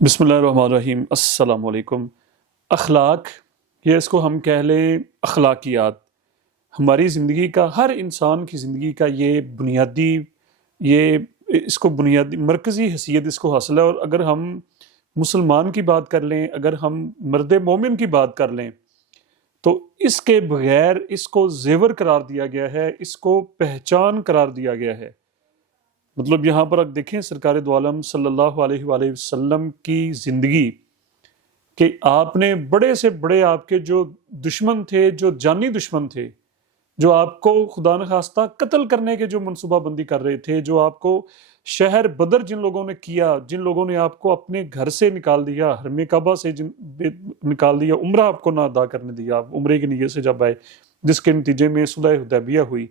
بسم اللہ الرحمن الرحیم۔ السلام علیکم۔ اخلاق، یہ اس کو ہم کہہ لیں اخلاقیات، ہماری زندگی کا، ہر انسان کی زندگی کا یہ بنیادی، یہ اس کو بنیادی مرکزی حیثیت اس کو حاصل ہے۔ اور اگر ہم مسلمان کی بات کر لیں، اگر ہم مرد مومن کی بات کر لیں، تو اس کے بغیر اس کو زیور قرار دیا گیا ہے، اس کو پہچان قرار دیا گیا ہے۔ مطلب یہاں پر آپ دیکھیں سرکار دو عالم صلی اللہ علیہ وآلہ وسلم کی زندگی، کہ آپ نے بڑے سے بڑے آپ کے جو دشمن تھے، جو جانی دشمن تھے، جو آپ کو خدا نخواستہ قتل کرنے کے جو منصوبہ بندی کر رہے تھے، جو آپ کو شہر بدر جن لوگوں نے کیا، جن لوگوں نے آپ کو اپنے گھر سے نکال دیا، حرم کعبہ سے نکال دیا، عمرہ آپ کو نہ ادا کرنے دیا، آپ عمرے کی نیت سے جب آئے، جس کے نتیجے میں صلح حدیبیہ ہوئی،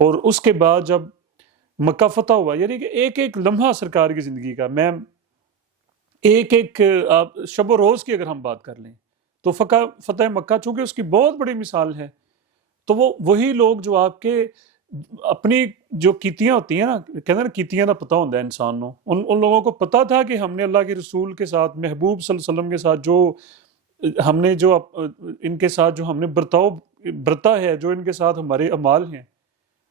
اور اس کے بعد جب مکہ فتح ہوا، یعنی کہ ایک ایک لمحہ سرکار کی زندگی کا، میں ایک ایک آپ شب و روز کی اگر ہم بات کر لیں تو فتح مکہ چونکہ اس کی بہت بڑی مثال ہے، تو وہی لوگ جو آپ کے اپنی جو کیتیاں ہوتی ہیں نا، کہتے ہیں نا کیتیاں دا پتہ ہوتا ہے انسان نو، ان لوگوں کو پتہ تھا کہ ہم نے اللہ کے رسول کے ساتھ، محبوب صلی اللہ علیہ وسلم کے ساتھ جو ہم نے جو ان کے ساتھ جو ہم نے برتاؤ برتا ہے، جو ان کے ساتھ ہمارے اعمال ہیں،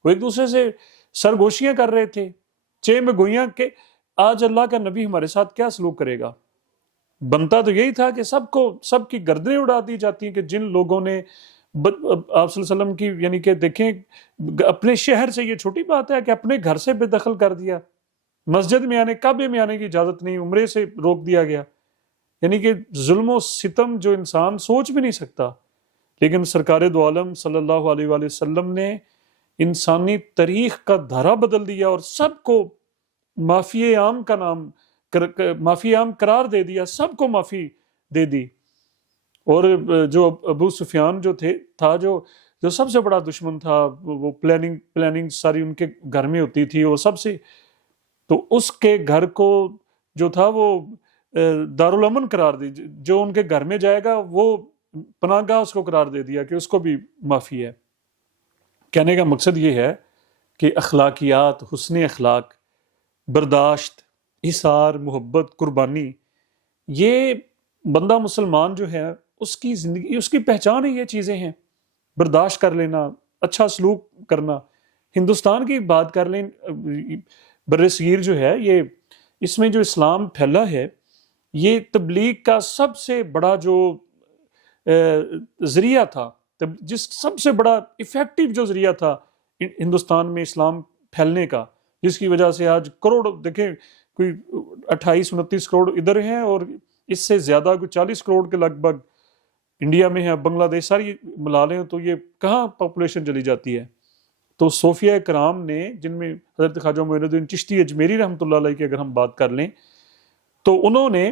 وہ ایک دوسرے سے سرگوشیاں کر رہے تھے، چہ میں گویاں کہ آج اللہ کا نبی ہمارے ساتھ کیا سلوک کرے گا۔ بنتا تو یہی تھا کہ سب کی گردنیں اڑا دی جاتی ہیں، کہ جن لوگوں نے آپ صلی اللہ علیہ وسلم کی، یعنی کہ دیکھیں اپنے شہر سے، یہ چھوٹی بات ہے کہ اپنے گھر سے بے دخل کر دیا، مسجد میں آنے، کعبے میں آنے کی اجازت نہیں، عمرے سے روک دیا گیا، یعنی کہ ظلم و ستم جو انسان سوچ بھی نہیں سکتا۔ لیکن سرکار دو عالم صلی اللہ علیہ وآلہ وسلم نے انسانی تاریخ کا دھارا بدل دیا، اور سب کو معافی عام کا نام، معافی عام قرار دے دیا، سب کو معافی دے دی۔ اور جو ابو سفیان جو تھا جو سب سے بڑا دشمن تھا، وہ پلاننگ ساری ان کے گھر میں ہوتی تھی، وہ سب سے، تو اس کے گھر کو جو تھا وہ دارالامن قرار دی، جو ان کے گھر میں جائے گا وہ پناہ گاہ اس کو قرار دے دیا کہ اس کو بھی معافی ہے۔ کہنے کا مقصد یہ ہے کہ اخلاقیات، حسن اخلاق، برداشت، احسار، محبت، قربانی، یہ بندہ مسلمان جو ہے اس کی زندگی، اس کی پہچان ہی یہ چیزیں ہیں۔ برداشت کر لینا، اچھا سلوک کرنا۔ ہندوستان کی بات کر لیں، بر صغیر جو ہے، یہ اس میں جو اسلام پھیلا ہے، یہ تبلیغ کا سب سے بڑا جو ذریعہ تھا، جس سب سے بڑا ایفیکٹو جو ذریعہ تھا ہندوستان میں اسلام پھیلنے کا، جس کی وجہ سے آج کروڑ، دیکھیں کوئی 28-29 کروڑ ادھر ہیں، اور اس سے زیادہ کوئی 40 کروڑ کے لگ بھگ انڈیا میں ہے، بنگلہ دیش، ساری ملا لیں تو یہ کہاں پاپولیشن چلی جاتی ہے۔ تو صوفیہ کرام نے، جن میں حضرت خواجہ معین الدین چشتی اجمیری رحمۃ اللہ علیہ کی اگر ہم بات کر لیں، تو انہوں نے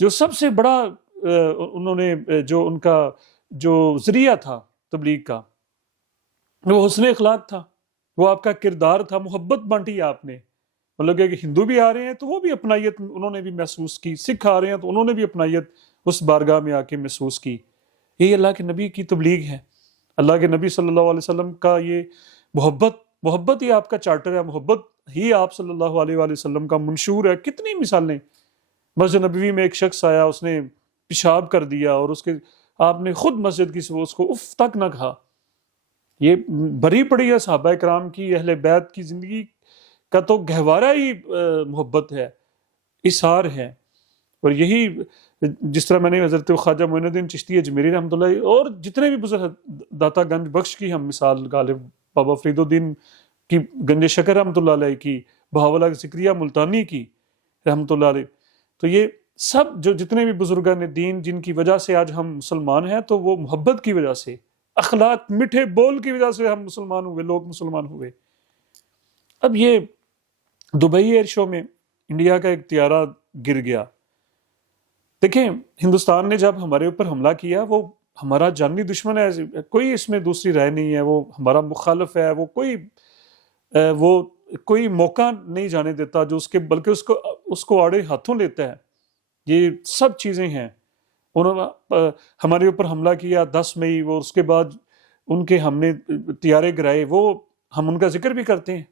جو سب سے بڑا انہوں نے جو ان کا جو ذریعہ تھا تبلیغ کا، وہ حسن اخلاق تھا، وہ آپ کا کردار تھا، محبت بانٹی آپ نے۔ مطلب کہ ہندو بھی آ رہے ہیں تو وہ بھی اپنائیت انہوں نے بھی محسوس کی، سکھ آ رہے ہیں تو انہوں نے بھی اپنائیت اس بارگاہ میں آ کے محسوس کی۔ یہی اللہ کے نبی کی تبلیغ ہے، اللہ کے نبی صلی اللہ علیہ وسلم کا یہ محبت ہی آپ کا چارٹر ہے، محبت ہی آپ صلی اللہ علیہ وآلہ وسلم کا منشور ہے۔ کتنی مثالیں، مسجد نبوی میں ایک شخص آیا، اس نے پیشاب کر دیا، اور اس کے آپ نے خود مسجد کی اس کو اف تک نہ کہا۔ یہ بھری پڑی ہے صحابہ کرام کی، اہل بیت کی زندگی کا تو گہوارہ ہی محبت ہے، اثار ہے۔ اور یہی جس طرح میں نے حضرت خواجہ معین الدین چشتی اجمیری رحمۃ اللہ اور جتنے بھی بزرگ، داتا گنج بخش کی ہم مثال، غالب بابا فرید الدین کی، گنج شکر رحمۃ اللہ علیہ کی، بہاولہ ذکریہ ملتانی کی رحمۃ اللہ علیہ، تو یہ سب جو جتنے بھی بزرگان دین جن کی وجہ سے آج ہم مسلمان ہیں، تو وہ محبت کی وجہ سے، اخلاق، میٹھے بول کی وجہ سے ہم مسلمان ہوئے، لوگ مسلمان ہوئے۔ اب یہ دبئی ایئر شو میں انڈیا کا ایک طیارہ گر گیا۔ دیکھیں ہندوستان نے جب ہمارے اوپر حملہ کیا، وہ ہمارا جانی دشمن ہے، کوئی اس میں دوسری رائے نہیں ہے، وہ ہمارا مخالف ہے، وہ کوئی موقع نہیں جانے دیتا جو اس کے، بلکہ اس کو آڑے ہاتھوں لیتا ہے۔ یہ سب چیزیں ہیں۔ انہوں نے ہمارے اوپر حملہ کیا 10 مئی، وہ اس کے بعد ان کے ہم نے طیارے گرائے، وہ ہم ان کا ذکر بھی کرتے ہیں،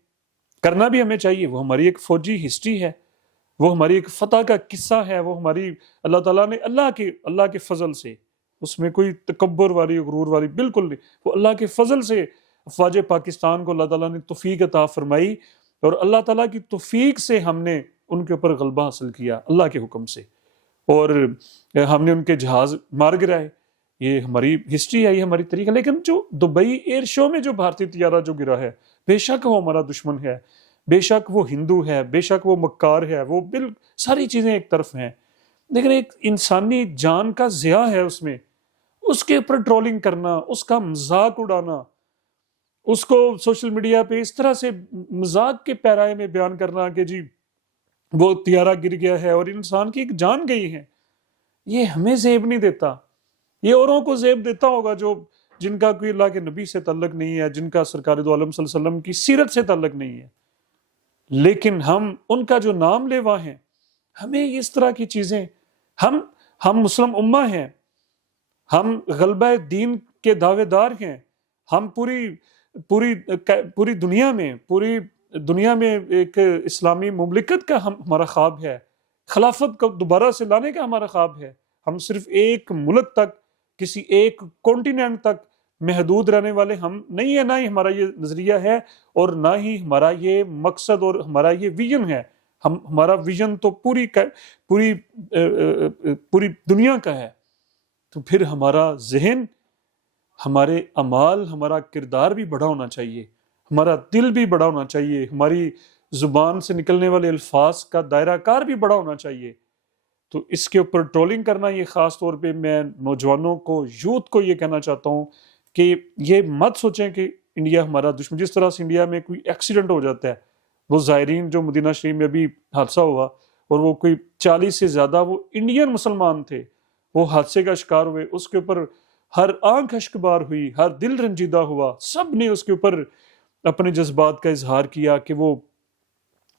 کرنا بھی ہمیں چاہیے، وہ ہماری ایک فوجی ہسٹری ہے، وہ ہماری ایک فتح کا قصہ ہے، وہ ہماری اللہ تعالیٰ نے اللہ کے فضل سے، اس میں کوئی تکبر والی غرور والی بالکل نہیں، وہ اللہ کے فضل سے افواج پاکستان کو اللہ تعالیٰ نے توفیق عطا فرمائی، اور اللہ تعالیٰ کی توفیق سے ہم نے ان کے اوپر غلبہ حاصل کیا اللہ کے حکم سے، اور ہم نے ان کے جہاز مار گرائے۔ یہ ہماری ہسٹری ہے، یہ ہماری تاریخ ہے۔ لیکن جو دبئی ایئر شو میں جو بھارتی طیارہ جو گرا ہے، بے شک وہ ہمارا دشمن ہے، بے شک وہ ہندو ہے، بے شک وہ مکار ہے، وہ ساری چیزیں ایک طرف ہیں، لیکن ایک انسانی جان کا ضیاع ہے اس میں، اس کے اوپر ٹرولنگ کرنا، اس کا مذاق اڑانا، اس کو سوشل میڈیا پہ اس طرح سے مذاق کے پیرائے میں بیان کرنا کہ جی وہ طیارہ گر گیا ہے اور انسان کی ایک جان گئی ہے، یہ ہمیں زیب نہیں دیتا، یہ اوروں کو زیب دیتا ہوگا جو جن کا کوئی اللہ کے نبی سے تعلق نہیں ہے، جن کا سرکار دو عالم صلی اللہ علیہ وسلم کی سیرت سے تعلق نہیں ہے، لیکن ہم ان کا جو نام لیوا ہیں، ہمیں اس طرح کی چیزیں، ہم مسلم امہ ہیں، ہم غلبہ دین کے دعوے دار ہیں، ہم پوری دنیا میں ایک اسلامی مملکت کا ہمارا خواب ہے، خلافت کو دوبارہ سے لانے کا ہمارا خواب ہے، ہم صرف ایک ملک تک، کسی ایک کانٹیننٹ تک محدود رہنے والے ہم نہیں ہیں، نہ ہی ہمارا یہ نظریہ ہے اور نہ ہی ہمارا یہ مقصد اور ہمارا یہ ویژن ہے۔ ہمارا ویژن تو پوری دنیا کا ہے، تو پھر ہمارا ذہن، ہمارے اعمال، ہمارا کردار بھی بڑا ہونا چاہیے، ہمارا دل بھی بڑا ہونا چاہیے، ہماری زبان سے نکلنے والے الفاظ کا دائرہ کار بھی بڑا ہونا چاہیے۔ تو اس کے اوپر ٹرولنگ کرنا، یہ خاص طور پہ میں نوجوانوں کو، یوتھ کو یہ کہنا چاہتا ہوں کہ یہ مت سوچیں کہ انڈیا ہمارا دشمن۔ جس طرح سے انڈیا میں کوئی ایکسیڈنٹ ہو جاتا ہے، وہ زائرین جو مدینہ شریف میں بھی حادثہ ہوا اور وہ کوئی 40 سے زیادہ وہ انڈین مسلمان تھے، وہ حادثے کا شکار ہوئے، اس کے اوپر ہر آنکھ اشکبار ہوئی، ہر دل رنجیدہ ہوا، سب نے اس کے اوپر اپنے جذبات کا اظہار کیا کہ وہ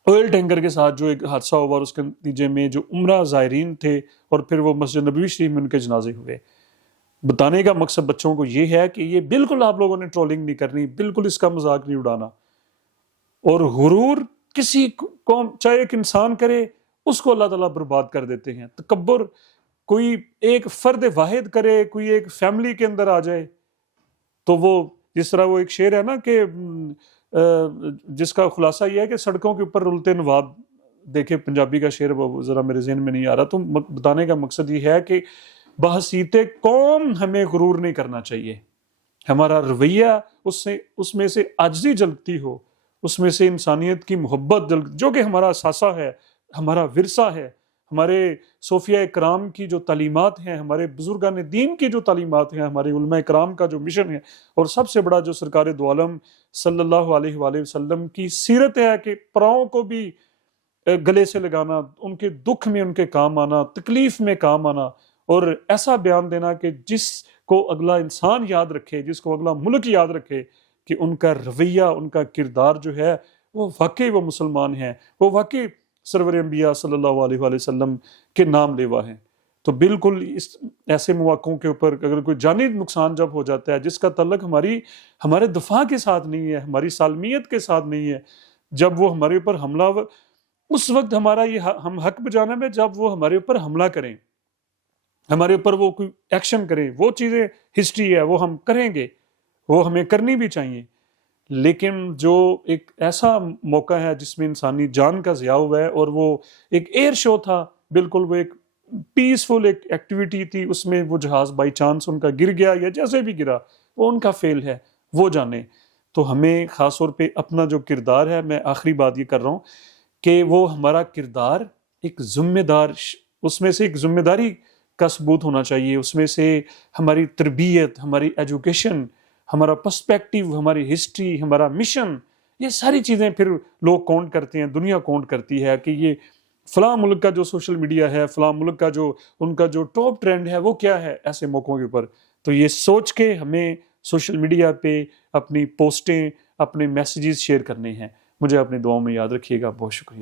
آئل ٹینکر کے ساتھ جو ایک حادثہ ہوا اور اس کے نتیجے میں جو عمرہ زائرین تھے اور پھر وہ مسجد نبوی شریف میں ان کے جنازے ہوئے۔ بتانے کا مقصد بچوں کو یہ ہے کہ یہ بالکل آپ لوگوں نے ٹرولنگ نہیں کرنی، بالکل اس کا مذاق نہیں اڑانا، اور غرور کسی قوم چاہے ایک انسان کرے، اس کو اللہ تعالیٰ برباد کر دیتے ہیں۔ تکبر کوئی ایک فرد واحد کرے، کوئی ایک فیملی کے اندر آ جائے، تو وہ جس طرح وہ ایک شعر ہے نا کہ جس کا خلاصہ یہ ہے کہ سڑکوں کے اوپر رلتے نواب، دیکھے پنجابی کا شعر، وہ ذرا میرے ذہن میں نہیں آ رہا، تو بتانے کا مقصد یہ ہے کہ بحثیت قوم ہمیں غرور نہیں کرنا چاہیے، ہمارا رویہ اس میں سے عاجزی جھلکتی ہو، اس میں سے انسانیت کی محبت جو کہ ہمارا اثاثہ ہے، ہمارا ورثہ ہے، ہمارے صوفیہ اکرام کی جو تعلیمات ہیں، ہمارے بزرگان دین کی جو تعلیمات ہیں، ہمارے علماء اکرام کا جو مشن ہے، اور سب سے بڑا جو سرکار دو عالم صلی اللہ علیہ وآلہ وسلم کی سیرت ہے کہ پراؤں کو بھی گلے سے لگانا، ان کے دکھ میں ان کے کام آنا، تکلیف میں کام آنا، اور ایسا بیان دینا کہ جس کو اگلا انسان یاد رکھے، جس کو اگلا ملک یاد رکھے کہ ان کا رویہ، ان کا کردار جو ہے وہ واقعی وہ مسلمان ہیں، وہ واقعی سرور انبیاء صلی اللہ علیہ وآلہ وسلم کے نام لیوا ہیں۔ تو بالکل اس ایسے مواقعوں کے اوپر اگر کوئی جانی نقصان جب ہو جاتا ہے جس کا تعلق ہمارے دفاع کے ساتھ نہیں ہے، ہماری سالمیت کے ساتھ نہیں ہے، جب وہ ہمارے اوپر حملہ، اس وقت ہمارا یہ ہم حق بجانب ہے جب وہ ہمارے اوپر حملہ کریں، ہمارے اوپر وہ کوئی ایکشن کریں، وہ چیزیں ہسٹری ہے، وہ ہم کریں گے، وہ ہمیں کرنی بھی چاہیے، لیکن جو ایک ایسا موقع ہے جس میں انسانی جان کا ضیاع ہوا ہے، اور وہ ایک ایئر شو تھا، بالکل وہ ایک پیسفل ایک ایکٹیویٹی تھی، اس میں وہ جہاز بائی چانس ان کا گر گیا یا جیسے بھی گرا، وہ ان کا فیل ہے، وہ جانے۔ تو ہمیں خاص طور پہ اپنا جو کردار ہے، میں آخری بات یہ کر رہا ہوں کہ وہ ہمارا کردار ایک ذمہ دار، اس میں سے ایک ذمہ داری کا ثبوت ہونا چاہیے، اس میں سے ہماری تربیت، ہماری ایجوکیشن، ہمارا پرسپیکٹیو، ہماری ہسٹری، ہمارا مشن، یہ ساری چیزیں پھر لوگ کاؤنٹ کرتے ہیں، دنیا کاؤنٹ کرتی ہے کہ یہ فلاں ملک کا جو سوشل میڈیا ہے، فلاں ملک کا جو ان کا جو ٹاپ ٹرینڈ ہے وہ کیا ہے ایسے موقعوں کے اوپر۔ تو یہ سوچ کے ہمیں سوشل میڈیا پہ اپنی پوسٹیں، اپنے میسیجز شیئر کرنے ہیں۔ مجھے اپنی دعاؤں میں یاد رکھیے گا۔ بہت شکریہ۔